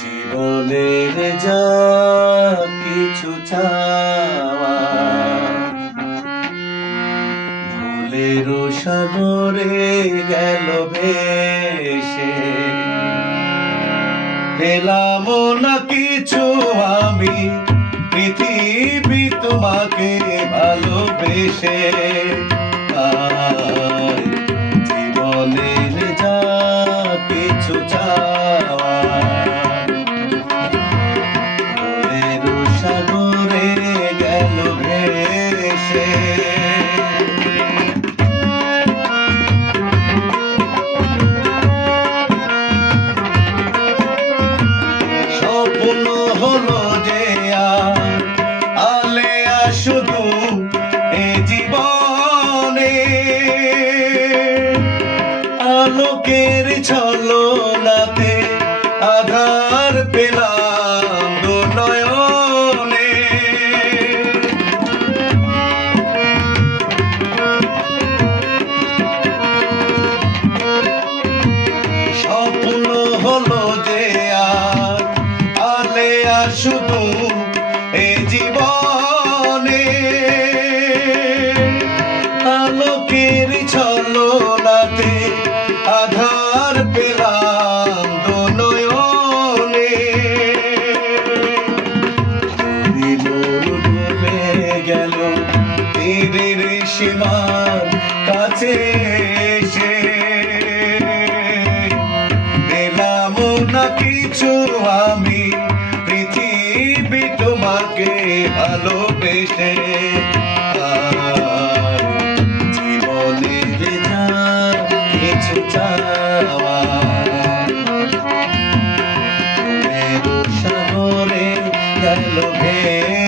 জীবনের যা কিছু চাওয়া ভুলের সাগরে গেল ভেসে, পেলাম না কিছু আমি পৃথিবী তোমাকে ভালোবেসে। জীবনের যা কিছু চাওয়া ভুলের সাগরে গেল ভেসে। স্বপ্ন হলো যে আলেয়া শুধু এ জীবনে, আলোকের ছলনাতে আধার পেলাম দু নয়নে। স্বপ্ন হলো যে আলেয়া শুধু এ জীবনে, আলোকের ছলনাতে আধার পেলাম দু নয়নে। ডুবে গেল তীরের সীমার কাছে এসে, পেলাম না কিছু আমি পৃথিবী তোমাকে ভালোবেসে। জীবনের যা কিছু চাওয়া ভুলের সাগরে গেল ভেসে।